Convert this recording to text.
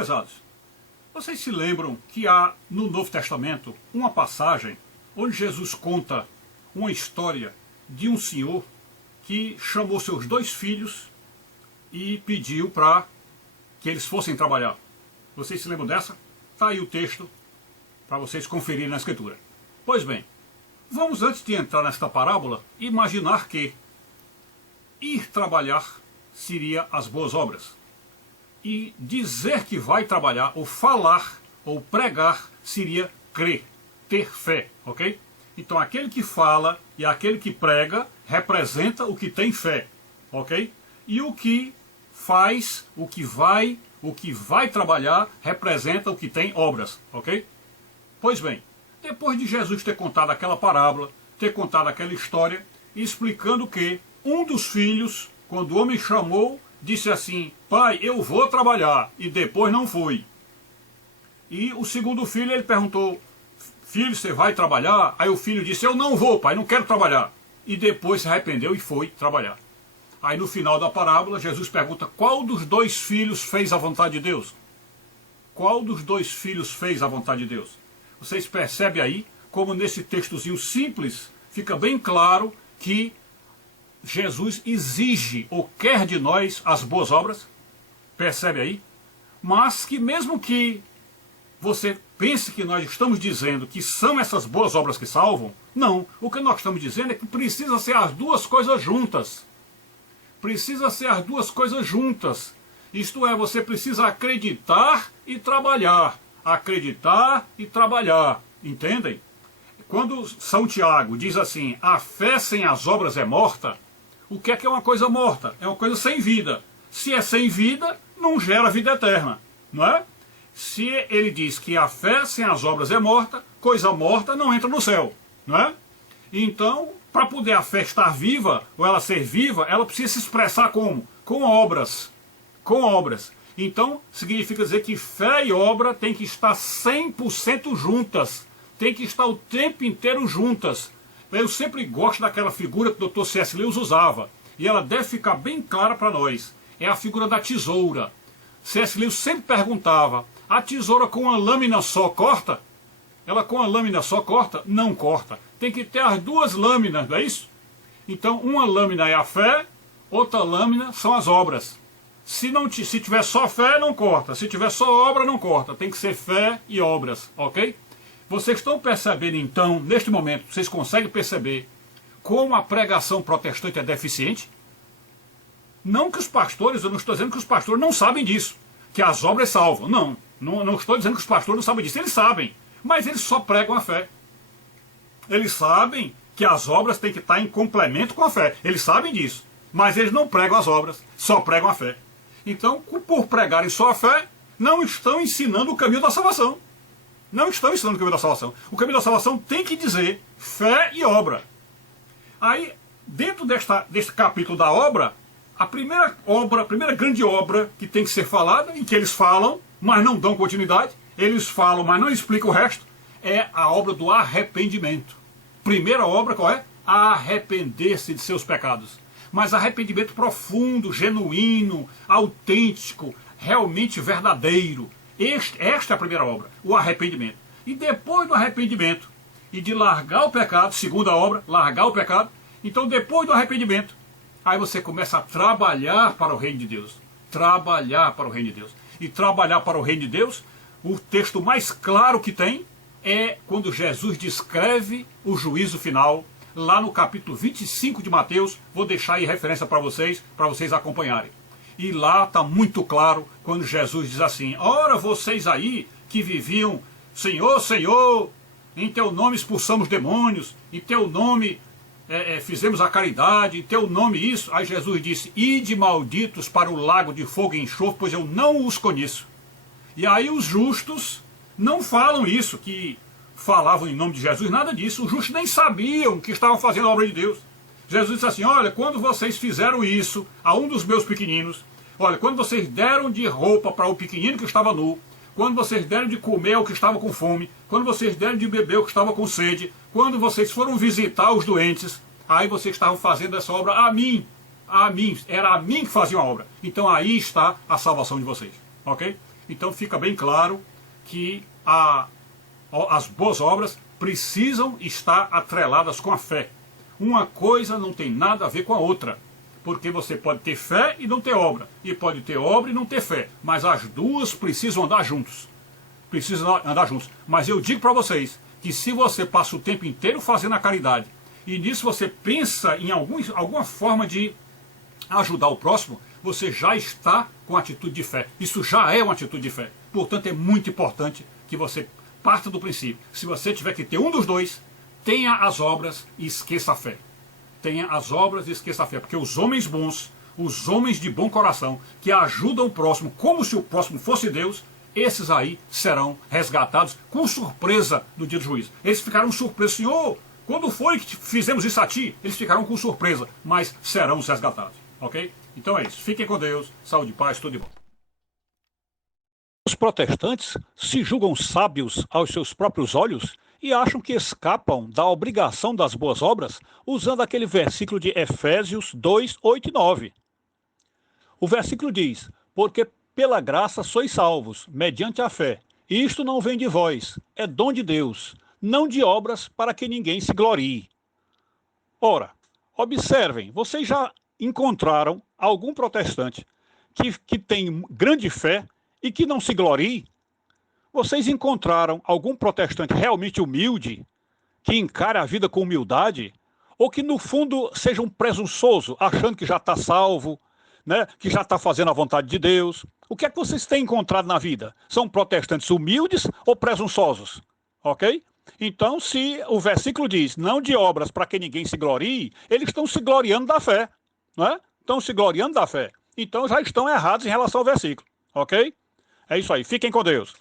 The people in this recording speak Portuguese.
prezados, vocês se lembram que há no Novo Testamento uma passagem onde Jesus conta uma história de um senhor que chamou seus 2 filhos e pediu para que eles fossem trabalhar. Vocês se lembram dessa? Está aí o texto para vocês conferirem na Escritura. Pois bem, vamos, antes de entrar nesta parábola, imaginar que ir trabalhar seria as boas obras. E dizer que vai trabalhar, ou falar, ou pregar, seria crer, ter fé, ok? Então aquele que fala e aquele que prega representa o que tem fé, ok? E o que faz, o que vai trabalhar representa o que tem obras, ok? Pois bem, depois de Jesus ter contado aquela parábola, ter contado aquela história, explicando que um dos filhos, quando o homem chamou, disse assim: pai, eu vou trabalhar, e depois não foi. E o segundo filho, ele perguntou: filho, você vai trabalhar? Aí o filho disse: eu não vou, pai, não quero trabalhar. E depois se arrependeu e foi trabalhar. Aí no final da parábola, Jesus pergunta: qual dos 2 filhos fez a vontade de Deus? Qual dos 2 filhos fez a vontade de Deus? Vocês percebem aí como nesse textozinho simples fica bem claro que Jesus exige ou quer de nós as boas obras? Percebe aí? Mas que mesmo que você pense que nós estamos dizendo que são essas boas obras que salvam, não. O que nós estamos dizendo é que precisa ser as 2 coisas juntas. Precisa ser as 2 coisas juntas. Isto é, você precisa acreditar e trabalhar. Acreditar e trabalhar. Entendem? Quando São Tiago diz assim: a fé sem as obras é morta, o que é uma coisa morta? É uma coisa sem vida. Se é sem vida, não gera vida eterna, não é? Se ele diz que a fé sem as obras é morta, coisa morta não entra no céu, não é? Então, para poder a fé estar viva, ou ela ser viva, ela precisa se expressar como? Com obras. Com obras. Então, significa dizer que fé e obra têm que estar 100% juntas. Tem que estar o tempo inteiro juntas. Eu sempre gosto daquela figura que o Dr. C.S. Lewis usava. E ela deve ficar bem clara para nós. É a figura da tesoura. C.S. Lewis sempre perguntava: a tesoura com uma lâmina só corta? Ela com a lâmina só corta? Não corta. Tem que ter as 2 lâminas, não é isso? Então, uma lâmina é a fé, outra lâmina são as obras. Se tiver só fé, não corta. Se tiver só obra, não corta. Tem que ser fé e obras, ok? Vocês estão percebendo então, neste momento, vocês conseguem perceber como a pregação protestante é deficiente? Não que os pastores, eu não estou dizendo que os pastores não sabem disso, que as obras salvam. Não estou dizendo que os pastores não sabem disso, eles sabem, mas eles só pregam a fé. Eles sabem que as obras têm que estar em complemento com a fé, eles sabem disso, mas eles não pregam as obras, só pregam a fé. Então, por pregarem só a fé, não estão ensinando o caminho da salvação. Não estão ensinando o caminho da salvação. O caminho da salvação tem que dizer fé e obra. Aí, dentro deste capítulo da obra, a primeira grande obra que tem que ser falada, em que eles falam, mas não dão continuidade, eles falam, mas não explicam o resto, é a obra do arrependimento. Primeira obra qual é? Arrepender-se de seus pecados. Mas arrependimento profundo, genuíno, autêntico, realmente verdadeiro. Esta é a primeira obra, o arrependimento. E depois do arrependimento e de largar o pecado, segunda obra, largar o pecado, então depois do arrependimento, aí você começa a trabalhar para o reino de Deus. Trabalhar para o reino de Deus. E trabalhar para o reino de Deus, o texto mais claro que tem é quando Jesus descreve o juízo final, lá no capítulo 25 de Mateus. Vou deixar aí referência para vocês acompanharem. E lá está muito claro quando Jesus diz assim: ora, vocês aí que viviam, Senhor, Senhor, em teu nome expulsamos demônios, em teu nome fizemos a caridade, em teu nome isso. Aí Jesus disse: ide malditos para o lago de fogo e enxofre, pois eu não os conheço. E aí os justos não falam isso, que falavam em nome de Jesus, nada disso. Os justos nem sabiam que estavam fazendo a obra de Deus. Jesus disse assim: olha, quando vocês fizeram isso a um dos meus pequeninos, olha, quando vocês deram de roupa para o pequenino que estava nu, quando vocês deram de comer ao que estava com fome, quando vocês deram de beber ao que estava com sede, quando vocês foram visitar os doentes, aí vocês estavam fazendo essa obra a mim, era a mim que faziam a obra. Então aí está a salvação de vocês, ok? Então fica bem claro que as boas obras precisam estar atreladas com a fé. Uma coisa não tem nada a ver com a outra. Porque você pode ter fé e não ter obra. E pode ter obra e não ter fé. Mas as duas precisam andar juntos. Precisam andar juntos. Mas eu digo para vocês que se você passa o tempo inteiro fazendo a caridade e nisso você pensa em alguma forma de ajudar o próximo, você já está com atitude de fé. Isso já é uma atitude de fé. Portanto, é muito importante que você parta do princípio. Se você tiver que ter um dos dois, tenha as obras e esqueça a fé. Tenha as obras e esqueça a fé. Porque os homens bons, os homens de bom coração, que ajudam o próximo como se o próximo fosse Deus, esses aí serão resgatados com surpresa no dia do juízo. Eles ficaram surpresos. Senhor, quando foi que fizemos isso a ti? Eles ficaram com surpresa, mas serão resgatados. Ok? Então é isso. Fiquem com Deus. Saúde e paz. Tudo de bom. Os protestantes se julgam sábios aos seus próprios olhos e acham que escapam da obrigação das boas obras usando aquele versículo de Efésios 2, 8 e 9. O versículo diz: porque pela graça sois salvos, mediante a fé. E isto não vem de vós, é dom de Deus, não de obras para que ninguém se glorie. Ora, observem, vocês já encontraram algum protestante que tem grande fé e que não se glorie? Vocês encontraram algum protestante realmente humilde, que encara a vida com humildade, ou que no fundo seja um presunçoso, achando que já está salvo, né, que já está fazendo a vontade de Deus? O que é que vocês têm encontrado na vida? São protestantes humildes ou presunçosos? Ok? Então, se o versículo diz, não de obras para que ninguém se glorie, eles estão se gloriando da fé, não é? Estão se gloriando da fé. Então já estão errados em relação ao versículo, ok? É isso aí, fiquem com Deus.